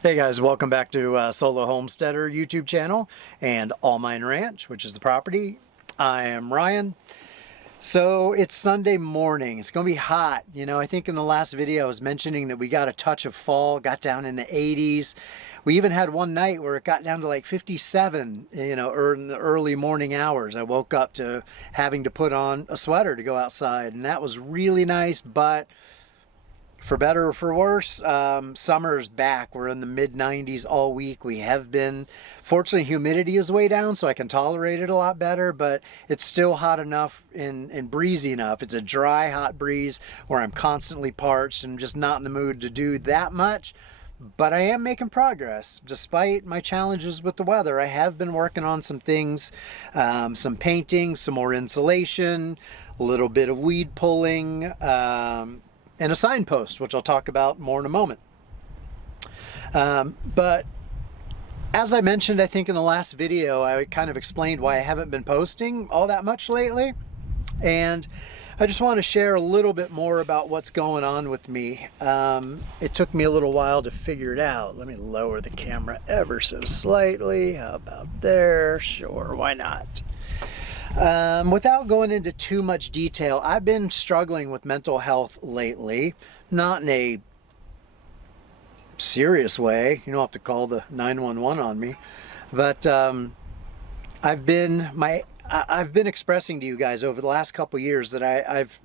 Hey guys, welcome back to Solo Homesteader YouTube channel and All Mine Ranch, which is the property. I am Ryan. So it's Sunday morning. It's going to be hot. You know, I think in the last video I was mentioning that we got a touch of fall, got down in the 80s. We even had one night where it got down to like 57, you know, in the early morning hours. I woke up to having to put on a sweater to go outside, and that was really nice, but for better or for worse, summer's back. We're in the mid 90s all week. We have been. Fortunately, humidity is way down, so I can tolerate it a lot better, but it's still hot enough and breezy enough. It's a dry, hot breeze where I'm constantly parched and just not in the mood to do that much. But I am making progress. Despite my challenges with the weather, I have been working on some things, some painting, some more insulation, a little bit of weed pulling, and a signpost, which I'll talk about more in a moment. But as I mentioned, I think in the last video, I kind of explained why I haven't been posting all that much lately. And I just want to share a little bit more about what's going on with me. It took me a little while to figure it out. Let me lower the camera ever so slightly. How about there? Sure, why not? Without going into too much detail, I've been struggling with mental health lately, not in a serious way. You don't have to call the 911 on me, but I've been expressing to you guys over the last couple years that I've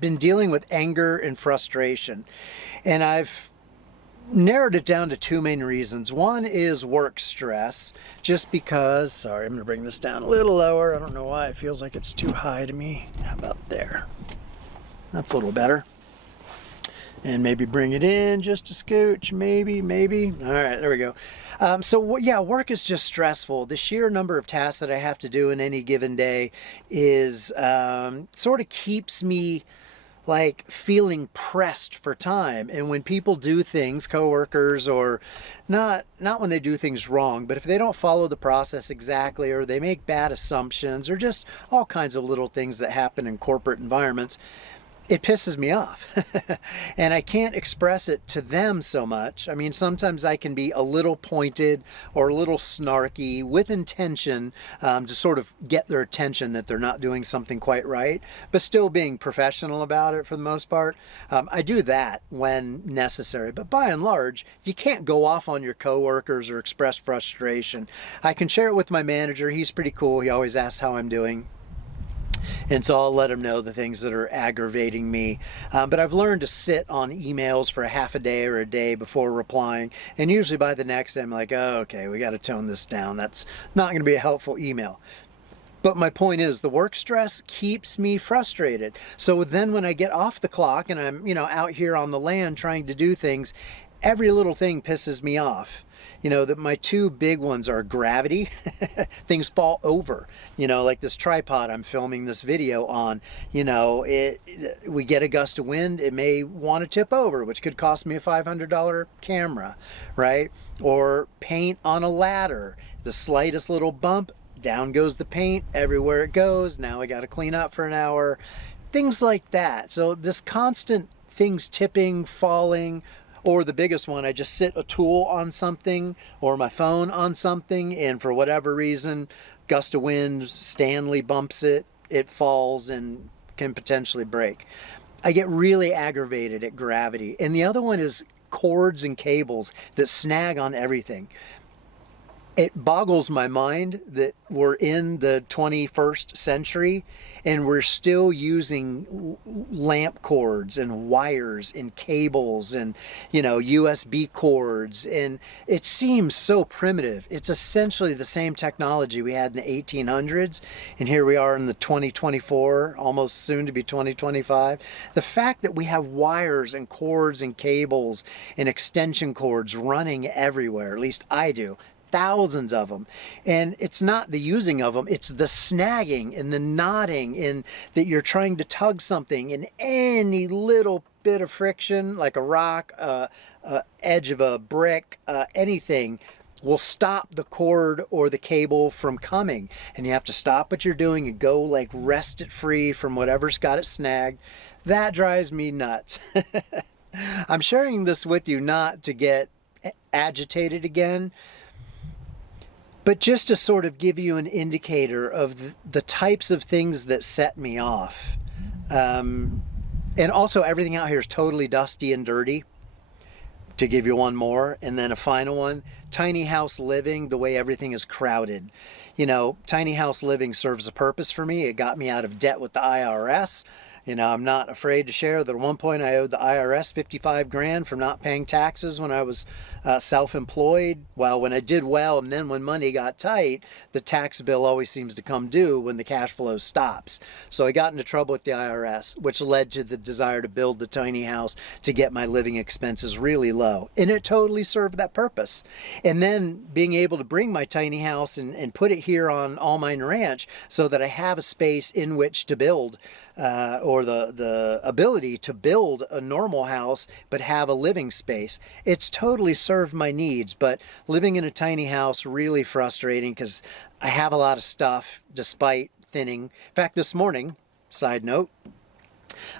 been dealing with anger and frustration, and I've narrowed it down to two main reasons. One is work stress, just because, sorry, I'm going to bring this down a little lower. I don't know why it feels like it's too high to me. How about there? That's a little better. And maybe bring it in just a scooch, maybe. All right, there we go. Yeah, work is just stressful. The sheer number of tasks that I have to do in any given day is sort of keeps me like feeling pressed for time. And when people do things, coworkers, or not when they do things wrong, but if they don't follow the process exactly, or they make bad assumptions, or just all kinds of little things that happen in corporate environments, it pisses me off. And I can't express it to them so much. I mean, sometimes I can be a little pointed or a little snarky with intention to sort of get their attention that they're not doing something quite right, but still being professional about it for the most part. I do that when necessary, but by and large, you can't go off on your coworkers or express frustration. I can share it with my manager. He's pretty cool. He always asks how I'm doing. And so I'll let them know the things that are aggravating me. But I've learned to sit on emails for a half a day or a day before replying. And usually by the next day, I'm like, oh, okay, we got to tone this down. That's not going to be a helpful email. But my point is, the work stress keeps me frustrated. So then when I get off the clock and I'm, out here on the land trying to do things, every little thing pisses me off. That my two big ones are gravity. Things fall over, like this tripod I'm filming this video on. We get a gust of wind, it may want to tip over, which could cost me a $500 camera, right? Or paint on a ladder, the slightest little bump, down goes the paint everywhere it goes. Now I got to clean up for an hour, things like that. So this constant things tipping, falling. Or the biggest one, I just sit a tool on something or my phone on something, and for whatever reason, gust of wind, Stanley bumps it, it falls and can potentially break. I get really aggravated at gravity. And the other one is cords and cables that snag on everything. It boggles my mind that we're in the 21st century and we're still using lamp cords and wires and cables and, USB cords. And it seems so primitive. It's essentially the same technology we had in the 1800s. And here we are in the 2024, almost soon to be 2025. The fact that we have wires and cords and cables and extension cords running everywhere, at least I do, thousands of them, and it's not the using of them, it's the snagging and the knotting, and that you're trying to tug something, and any little bit of friction, like a rock, edge of a brick, anything will stop the cord or the cable from coming, and you have to stop what you're doing and go like wrest it free from whatever's got it snagged. That drives me nuts. I'm sharing this with you not to get agitated again. But just to sort of give you an indicator of the types of things that set me off. And also everything out here is totally dusty and dirty, to give you one more. And then a final one, tiny house living, the way everything is crowded. You know, tiny house living serves a purpose for me. It got me out of debt with the IRS. You know, I'm not afraid to share that at one point I owed the IRS 55 grand from not paying taxes when I was self-employed. Well, when I did well, and then when money got tight, the tax bill always seems to come due when the cash flow stops. So I got into trouble with the IRS, which led to the desire to build the tiny house to get my living expenses really low. And it totally served that purpose. And then being able to bring my tiny house and put it here on Almine Ranch so that I have a space in which to build or the ability to build a normal house but have a living space. It's totally served my needs, but living in a tiny house really frustrating because I have a lot of stuff despite thinning. In fact, this morning, side note,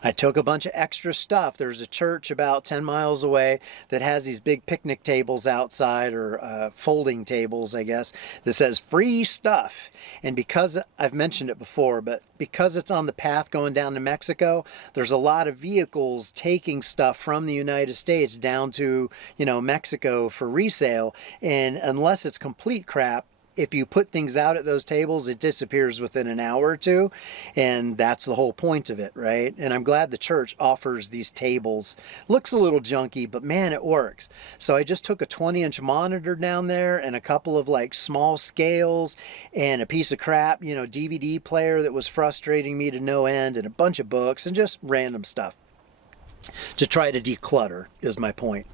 I took a bunch of extra stuff. There's a church about 10 miles away that has these big picnic tables outside, or folding tables, I guess, that says free stuff. And because I've mentioned it before, but because it's on the path going down to Mexico, there's a lot of vehicles taking stuff from the United States down to, you know, Mexico for resale. And unless it's complete crap, if you put things out at those tables, it disappears within an hour or two. And that's the whole point of it, right? And I'm glad the church offers these tables. Looks a little junky, but man, it works. So I just took a 20-inch monitor down there and a couple of like small scales and a piece of crap, you know, DVD player that was frustrating me to no end, and a bunch of books and just random stuff to try to declutter is my point.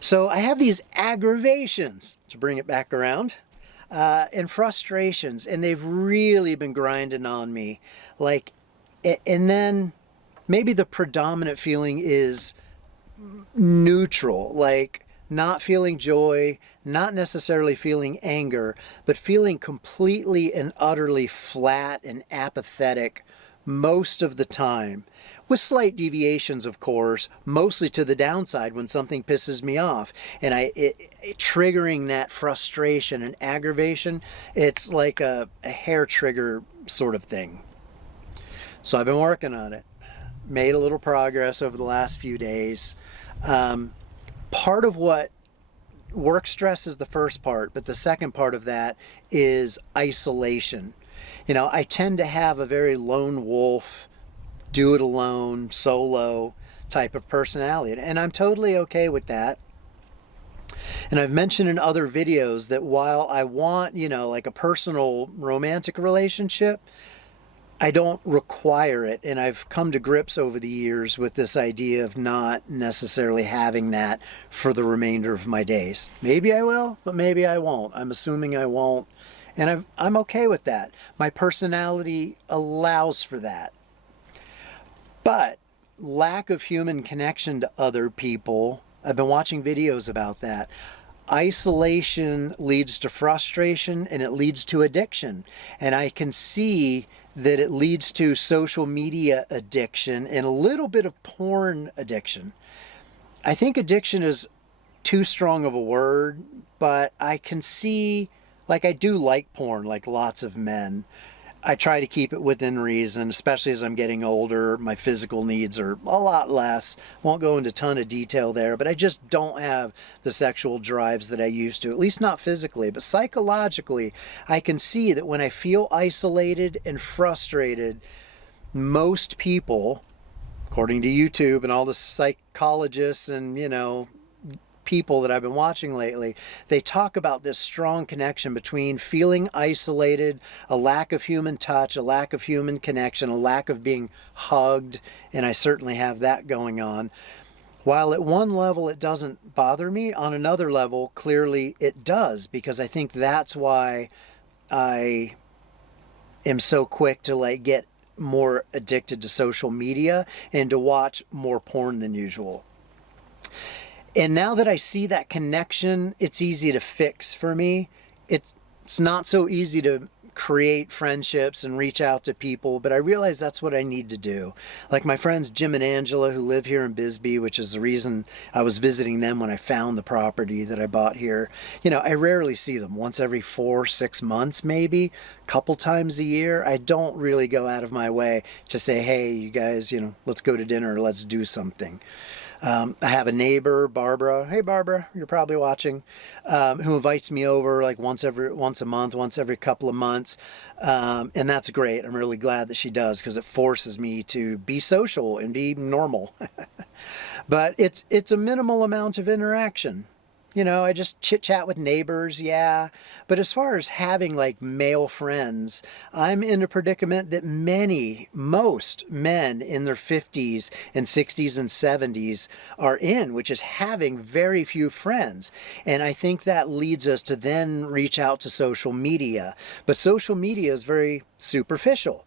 So I have these aggravations, to bring it back around, and frustrations, and they've really been grinding on me. Like, and then maybe the predominant feeling is neutral, like not feeling joy, not necessarily feeling anger, but feeling completely and utterly flat and apathetic most of the time, with slight deviations, of course, mostly to the downside when something pisses me off. And triggering that frustration and aggravation, it's like a hair trigger sort of thing. So I've been working on it. Made a little progress over the last few days. Part of what work stress is the first part, but the second part of that is isolation. You know, I tend to have a very lone wolf, do it alone, solo type of personality. And I'm totally okay with that. And I've mentioned in other videos that while I want, you know, like a personal romantic relationship, I don't require it. And I've come to grips over the years with this idea of not necessarily having that for the remainder of my days. Maybe I will, but maybe I won't. I'm assuming I won't. And I'm okay with that. My personality allows for that. But lack of human connection to other people, I've been watching videos about that. Isolation leads to frustration, and it leads to addiction. And I can see that it leads to social media addiction and a little bit of porn addiction. I think addiction is too strong of a word, but I can see, like, I do like porn, like lots of men. I try to keep it within reason, especially as I'm getting older. My physical needs are a lot less. Won't go into a ton of detail there, but I just don't have the sexual drives that I used to, at least not physically. But psychologically, I can see that when I feel isolated and frustrated, most people, according to YouTube and all the psychologists and, you know, people that I've been watching lately, they talk about this strong connection between feeling isolated, a lack of human touch, a lack of human connection, a lack of being hugged, and I certainly have that going on. While at one level it doesn't bother me, on another level clearly it does, because I think that's why I am so quick to like get more addicted to social media and to watch more porn than usual. And now that I see that connection, it's easy to fix for me. It's not so easy to create friendships and reach out to people, but I realize that's what I need to do. Like my friends Jim and Angela, who live here in Bisbee, which is the reason I was visiting them when I found the property that I bought here. You know, I rarely see them, once every 4-6 months, maybe a couple times a year. I don't really go out of my way to say, hey, you guys, you know, let's go to dinner, let's do something. I have a neighbor, Barbara. Hey, Barbara, you're probably watching, who invites me over like once a month, once every couple of months. And that's great. I'm really glad that she does, because it forces me to be social and be normal. But it's a minimal amount of interaction. You know, I just chit chat with neighbors, yeah. But as far as having like male friends, I'm in a predicament that most men in their 50s and 60s and 70s are in, which is having very few friends. And I think that leads us to then reach out to social media. But social media is very superficial.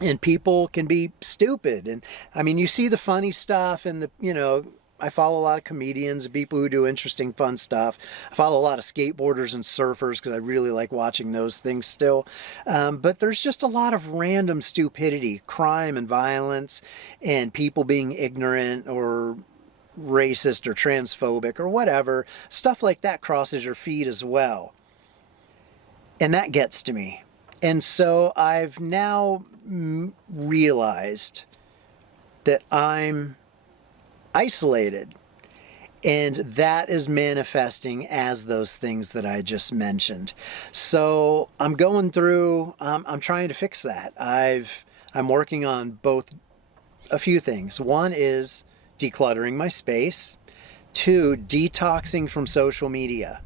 And people can be stupid. And I mean, you see the funny stuff and I follow a lot of comedians and people who do interesting, fun stuff. I follow a lot of skateboarders and surfers because I really like watching those things still. But there's just a lot of random stupidity, crime and violence, and people being ignorant or racist or transphobic or whatever. Stuff like that crosses your feed as well. And that gets to me. And so I've now realized that I'm isolated, and that is manifesting as those things that I just mentioned. So I'm going through, I'm trying to fix that. I'm working on a few things. One is decluttering my space. 2, detoxing from social media.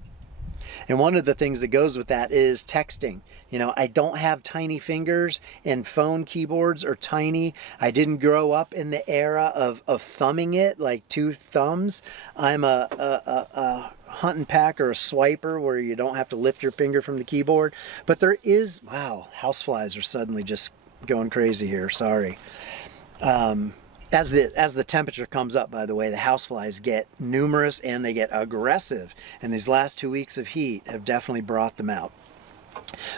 And one of the things that goes with that is texting. You know, I don't have tiny fingers, and phone keyboards are tiny. I didn't grow up in the era of thumbing it, like 2 thumbs. I'm a hunt and pack or a swiper where you don't have to lift your finger from the keyboard. But there is, wow, houseflies are suddenly just going crazy here, sorry. As the temperature comes up, by the way, the houseflies get numerous and they get aggressive. And these last 2 weeks of heat have definitely brought them out.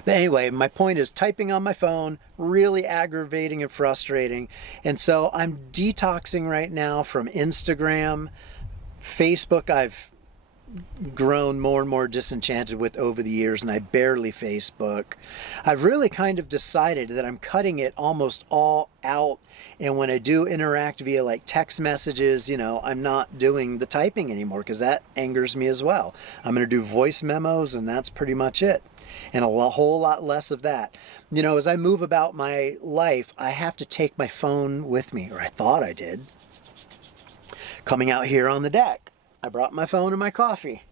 But anyway, my point is typing on my phone, really aggravating and frustrating. And so I'm detoxing right now from Instagram. Facebook, I've grown more and more disenchanted with over the years, and I barely Facebook. I've really kind of decided that I'm cutting it almost all out. And when I do interact via like text messages, I'm not doing the typing anymore because that angers me as well. I'm going to do voice memos, and that's pretty much it. And a whole lot less of that. As I move about my life, I have to take my phone with me, or I thought I did. Coming out here on the deck, I brought my phone and my coffee.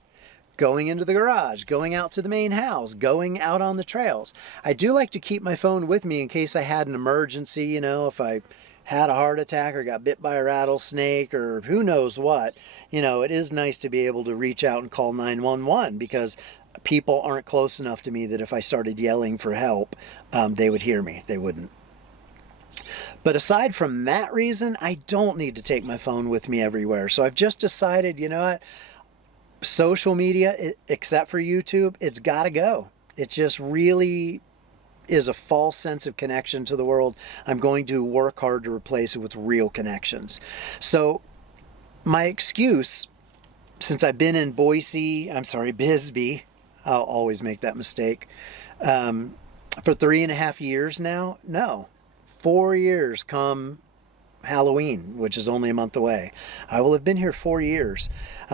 Going into the garage, going out to the main house, going out on the trails. I do like to keep my phone with me in case I had an emergency, if I had a heart attack or got bit by a rattlesnake or who knows what. It is nice to be able to reach out and call 911 because people aren't close enough to me that if I started yelling for help, they would hear me. They wouldn't. But aside from that reason, I don't need to take my phone with me everywhere. So I've just decided, what? Social media, except for YouTube, it's got to go. It just really is a false sense of connection to the world. I'm going to work hard to replace it with real connections. So my excuse, since I've been in Bisbee, I'll always make that mistake, for 3.5 years now, no. 4 years come Halloween, which is only a month away. I will have been here 4 years.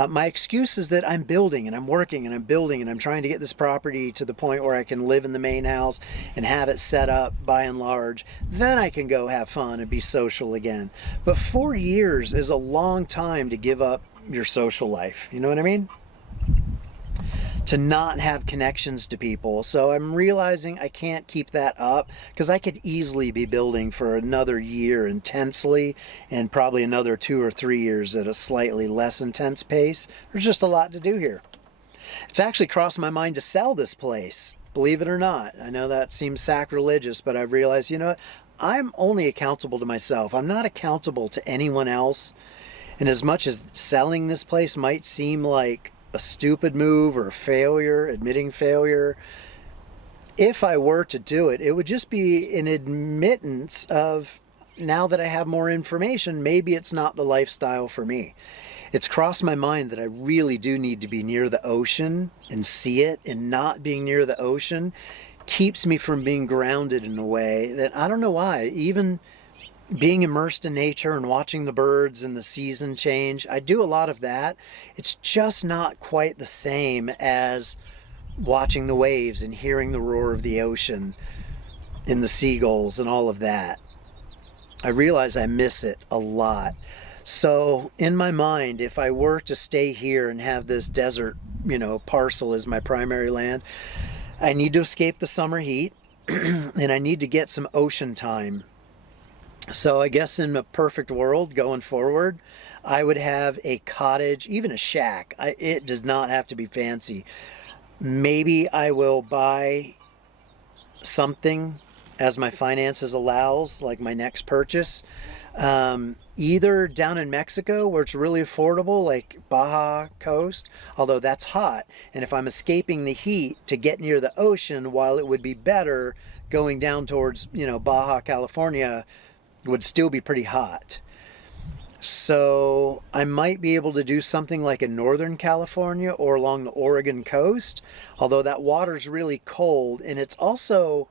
My excuse is that I'm building and I'm working and I'm building and I'm trying to get this property to the point where I can live in the main house and have it set up by and large. Then I can go have fun and be social again. But 4 years is a long time to give up your social life. You know what I mean? To not have connections to people. So I'm realizing I can't keep that up because I could easily be building for another year intensely and probably another 2 or 3 years at a slightly less intense pace. There's just a lot to do here. It's actually crossed my mind to sell this place, believe it or not. I know that seems sacrilegious, but I've realized, what? I'm only accountable to myself. I'm not accountable to anyone else. And as much as selling this place might seem like a stupid move or a failure, admitting failure, if I were to do it, it would just be an admittance of, now that I have more information, maybe it's not the lifestyle for me. It's crossed my mind that I really do need to be near the ocean and see it, and not being near the ocean keeps me from being grounded in a way that I don't know why. Even being immersed in nature and watching the birds and the season change, I do a lot of that. It's just not quite the same as watching the waves and hearing the roar of the ocean and the seagulls and all of that. I realize I miss it a lot. So in my mind, if I were to stay here and have this desert, parcel as my primary land, I need to escape the summer heat and I need to get some ocean time. So I guess in a perfect world going forward, I would have a cottage, even a shack. It does not have to be fancy. Maybe I will buy something as my finances allows, like my next purchase. Either down in Mexico where it's really affordable, like Baja coast, although that's hot. And if I'm escaping the heat to get near the ocean, while it would be better going down towards, Baja California, would still be pretty hot. So I might be able to do something like in Northern California or along the Oregon coast, although that water's really cold, and it's also,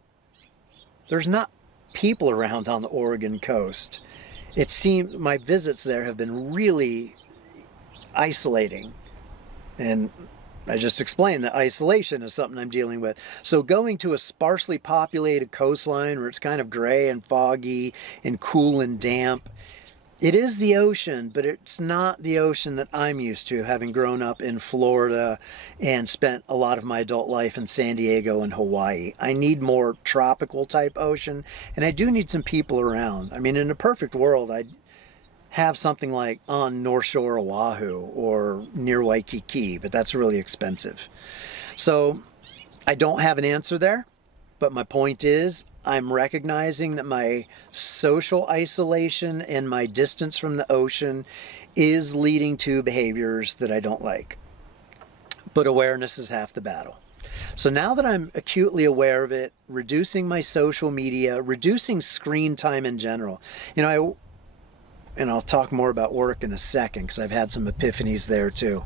there's not people around on the Oregon coast. It seems my visits there have been really isolating, and I just explained that isolation is something I'm dealing with. So going to a sparsely populated coastline where it's kind of gray and foggy and cool and damp, it is the ocean, but it's not the ocean that I'm used to, having grown up in Florida and spent a lot of my adult life in San Diego and Hawaii. I need more tropical type ocean, and I do need some people around. I mean, in a perfect world, I'd have something like on North Shore Oahu or near Waikiki, but that's really expensive. So I don't have an answer there, but my point is, I'm recognizing that my social isolation and my distance from the ocean is leading to behaviors that I don't like. But awareness is half the battle. So now that I'm acutely aware of it, reducing my social media, reducing screen time in general, and I'll talk more about work in a second because I've had some epiphanies there too.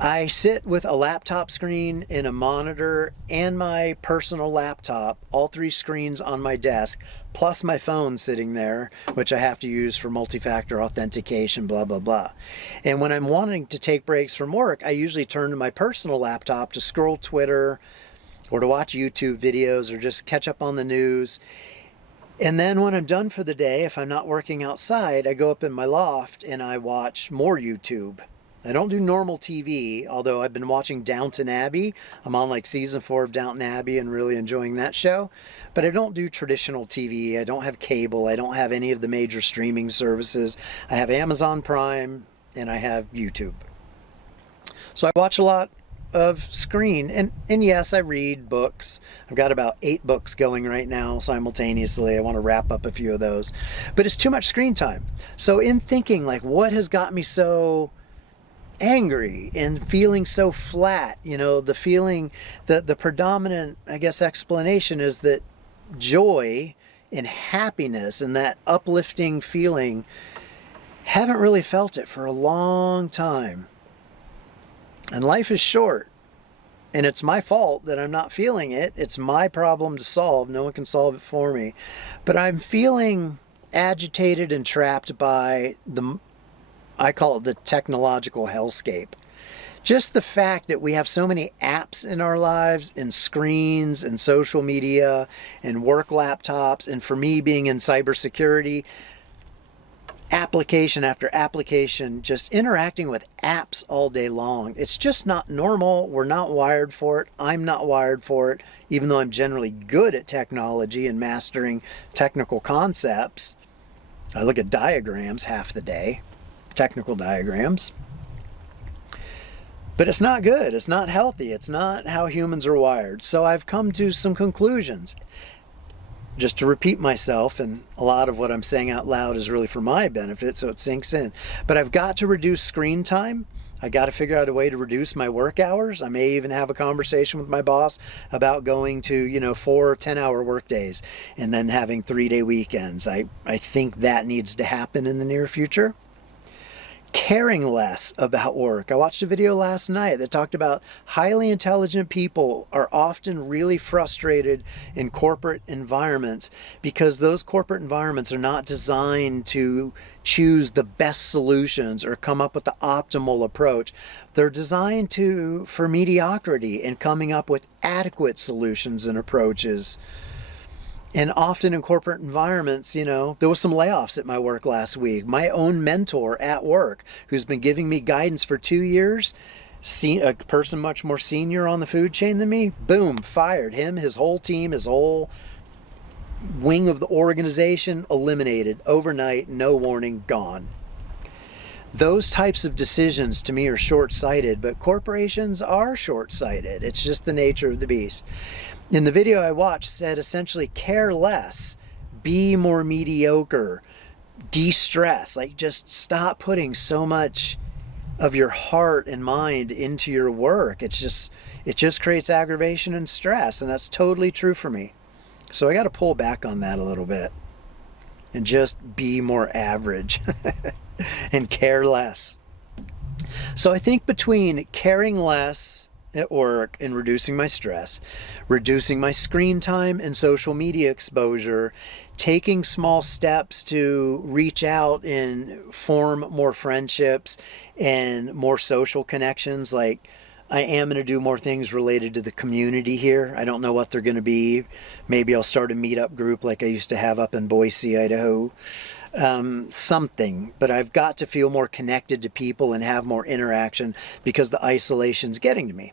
I sit with a laptop screen and a monitor and my personal laptop, all three screens on my desk, plus my phone sitting there, which I have to use for multi-factor authentication, blah, blah, blah. And when I'm wanting to take breaks from work, I usually turn to my personal laptop to scroll Twitter or to watch YouTube videos or just catch up on the news. And then when I'm done for the day, if I'm not working outside, I go up in my loft and I watch more YouTube. I don't do normal TV, although I've been watching Downton Abbey. I'm on like season 4 of Downton Abbey and really enjoying that show. But I don't do traditional TV. I don't have cable. I don't have any of the major streaming services. I have Amazon Prime and I have YouTube. So I watch a lot of screen, and yes, I read books. I've got about 8 books going right now simultaneously. I want to wrap up a few of those, but it's too much screen time. So in thinking like what has got me so angry and feeling so flat, the feeling that the predominant, I guess, explanation is that joy and happiness and that uplifting feeling, haven't really felt it for a long time. And life is short, and it's my fault that I'm not feeling it. It's my problem to solve. No one can solve it for me. But I'm feeling agitated and trapped by I call it the technological hellscape. Just the fact that we have so many apps in our lives, and screens, and social media, and work laptops, and for me being in cybersecurity, application after application, just interacting with apps all day long. It's just not normal. We're not wired for it. I'm not wired for it, even though I'm generally good at technology and mastering technical concepts. I look at diagrams half the day, technical diagrams. But it's not good. It's not healthy. It's not how humans are wired. So I've come to some conclusions. Just to repeat myself, and a lot of what I'm saying out loud is really for my benefit, so it sinks in. But I've got to reduce screen time. I got to figure out a way to reduce my work hours. I may even have a conversation with my boss about going to, 4 10-hour work days and then having 3-day weekends. I think that needs to happen in the near future. Caring less about work. I watched a video last night that talked about highly intelligent people are often really frustrated in corporate environments because those corporate environments are not designed to choose the best solutions or come up with the optimal approach. They're designed for mediocrity and coming up with adequate solutions and approaches. And often in corporate environments, there was some layoffs at my work last week. My own mentor at work, who's been giving me guidance for 2 years, a person much more senior on the food chain than me, boom, fired him, his whole team, his whole wing of the organization eliminated overnight, no warning, gone. Those types of decisions to me are short-sighted, but corporations are short-sighted. It's just the nature of the beast. In the video I watched said essentially care less, be more mediocre, de-stress, like just stop putting so much of your heart and mind into your work. It just creates aggravation and stress, and that's totally true for me. So I got to pull back on that a little bit and just be more average and care less. So I think between caring less at work and reducing my stress, reducing my screen time and social media exposure, taking small steps to reach out and form more friendships and more social connections. Like I am going to do more things related to the community here. I don't know what they're going to be. Maybe I'll start a meetup group like I used to have up in Boise, Idaho. Something, but I've got to feel more connected to people and have more interaction because the isolation's getting to me.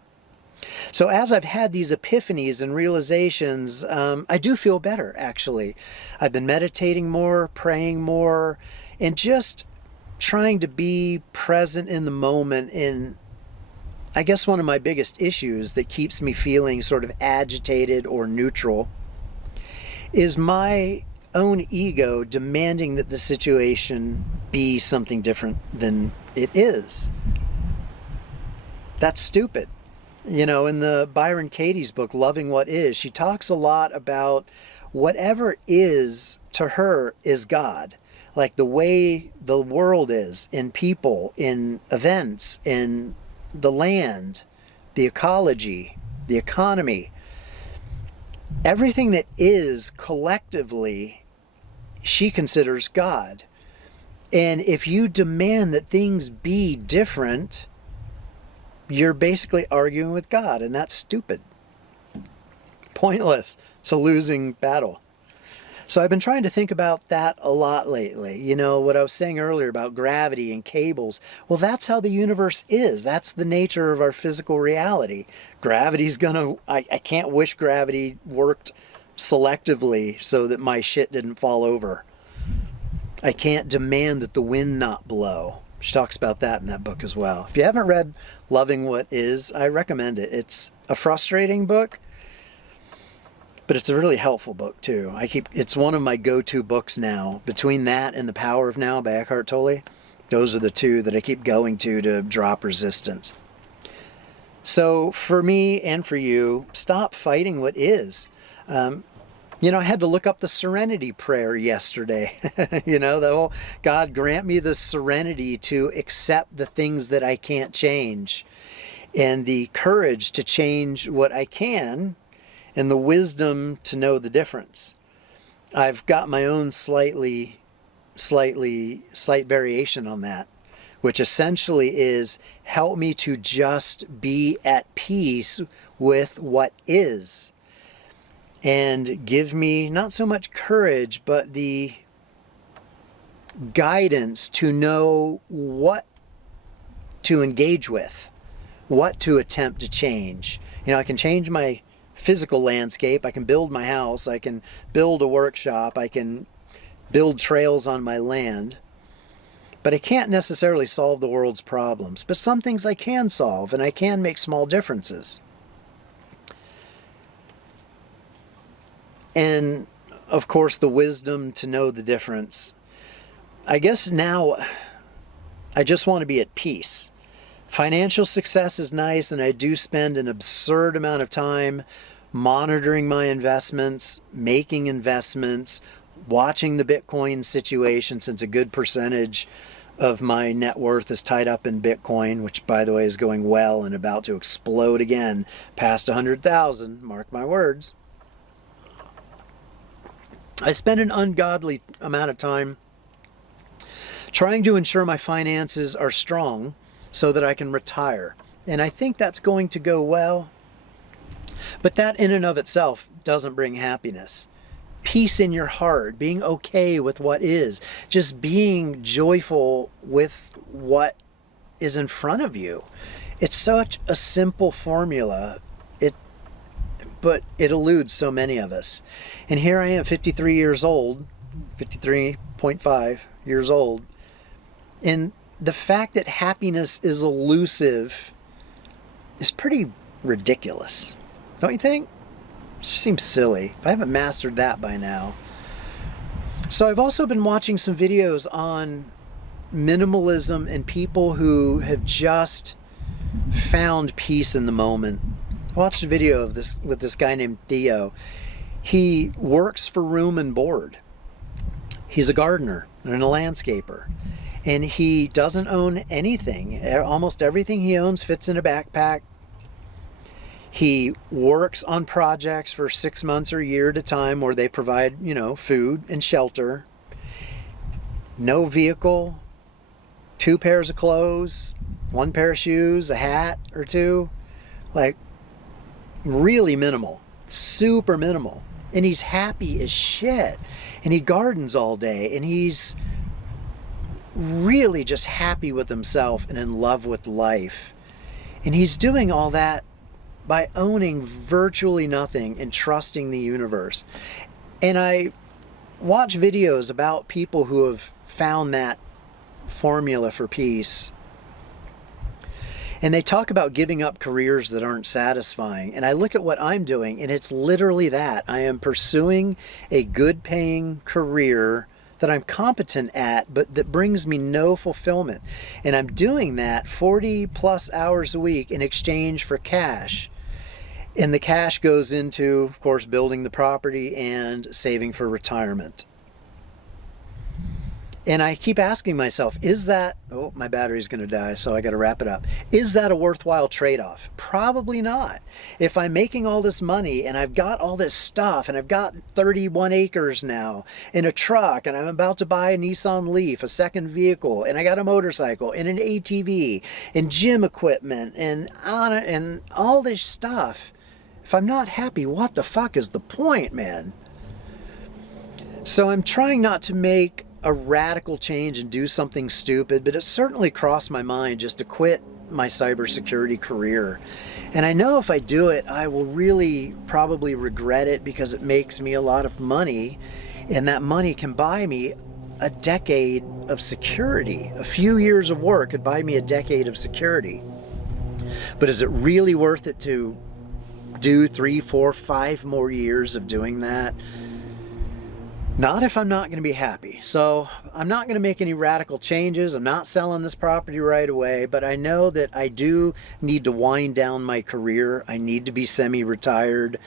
So as I've had these epiphanies and realizations, I do feel better, actually. I've been meditating more, praying more, and just trying to be present in the moment. And I guess one of my biggest issues that keeps me feeling sort of agitated or neutral is my own ego demanding that the situation be something different than it is. That's stupid. In the Byron Katie's book, Loving What Is, she talks a lot about whatever is to her is God. Like the way the world is, in people, in events, in the land, the ecology, the economy. Everything that is collectively, she considers God. And if you demand that things be different, you're basically arguing with God, and that's stupid. Pointless. It's a losing battle. So I've been trying to think about that a lot lately. What I was saying earlier about gravity and cables. Well, that's how the universe is. That's the nature of our physical reality. Gravity's I can't wish gravity worked selectively so that my shit didn't fall over. I can't demand that the wind not blow. She talks about that in that book as well. If you haven't read Loving What Is, I recommend it. It's a frustrating book, but it's a really helpful book too. It's one of my go-to books now. Between that and The Power of Now by Eckhart Tolle, those are the two that I keep going to drop resistance. So for me and for you, stop fighting what is. I had to look up the Serenity Prayer yesterday. The whole, God grant me the serenity to accept the things that I can't change, and the courage to change what I can, and the wisdom to know the difference. I've got my own slight variation on that, which essentially is help me to just be at peace with what is. And give me not so much courage, but the guidance to know what to engage with, what to attempt to change. I can change my physical landscape, I can build my house, I can build a workshop, I can build trails on my land, but I can't necessarily solve the world's problems. But some things I can solve, and I can make small differences. And, of course, the wisdom to know the difference. I guess now I just want to be at peace. Financial success is nice, and I do spend an absurd amount of time monitoring my investments, making investments, watching the Bitcoin situation, since a good percentage of my net worth is tied up in Bitcoin, which, by the way, is going well and about to explode again past 100,000, mark my words. I spend an ungodly amount of time trying to ensure my finances are strong so that I can retire. And I think that's going to go well. But that in and of itself doesn't bring happiness. Peace in your heart, being okay with what is, just being joyful with what is in front of you. It's such a simple formula, but it eludes so many of us. And here I am, 53 years old, 53.5 years old, and the fact that happiness is elusive is pretty ridiculous, don't you think? It just seems silly. If I haven't mastered that by now. So I've also been watching some videos on minimalism and people who have just found peace in the moment. I watched a video of this with this guy named Theo. He works for room and board. He's a gardener and a landscaper. And he doesn't own anything. Almost everything he owns fits in a backpack. He works on projects for 6 months or a year at a time where they provide, food and shelter. No vehicle, 2 pairs of clothes, 1 pair of shoes, a hat or 2. Like, really minimal, super minimal. And he's happy as shit. And he gardens all day, and he's really just happy with himself and in love with life. And he's doing all that by owning virtually nothing and trusting the universe. And I watch videos about people who have found that formula for peace. And they talk about giving up careers that aren't satisfying. And I look at what I'm doing, and it's literally that. I am pursuing a good paying career that I'm competent at, but that brings me no fulfillment. And I'm doing that 40 plus hours a week in exchange for cash. And the cash goes into, of course, building the property and saving for retirement. And I keep asking myself, is that, oh, my battery's going to die, so I got to wrap it up. Is that a worthwhile trade-off? Probably not. If I'm making all this money and I've got all this stuff and I've got 31 acres now in a truck, and I'm about to buy a Nissan Leaf, a second vehicle, and I got a motorcycle and an ATV and gym equipment and all this stuff, if I'm not happy, what the fuck is the point, man? So I'm trying not to make a radical change and do something stupid, but it certainly crossed my mind just to quit my cybersecurity career. And I know if I do it, I will really probably regret it, because it makes me a lot of money, and that money can buy me a decade of security. A few years of work could buy me a decade of security. But is it really worth it to do 3, 4, 5 more years of doing that? Not if I'm not going to be happy. So I'm not going to make any radical changes. I'm not selling this property right away, but I know that I do need to wind down my career. I need to be semi-retired.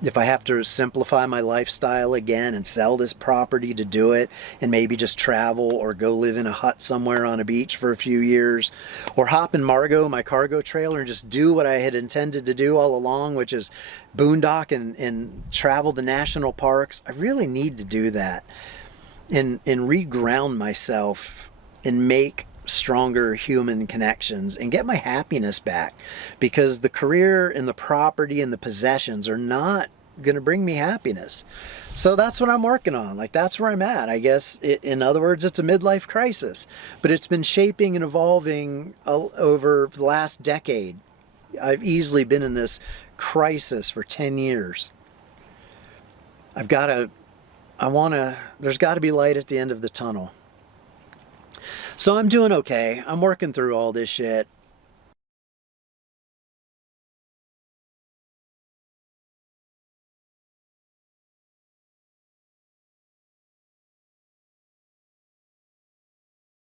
If I have to simplify my lifestyle again and sell this property to do it, and maybe just travel or go live in a hut somewhere on a beach for a few years, or hop in Margo, my cargo trailer, and just do what I had intended to do all along, which is boondock and travel the national parks. I really need to do that and reground myself and make stronger human connections and get my happiness back, because the career and the property and the possessions are not going to bring me happiness. So that's what I'm working on. Like, that's where I'm at, I guess. In other words, it's a midlife crisis, but it's been shaping and evolving over the last decade. I've easily been in this crisis for 10 years. There's got to be light at the end of the tunnel. So I'm doing okay. I'm working through all this shit.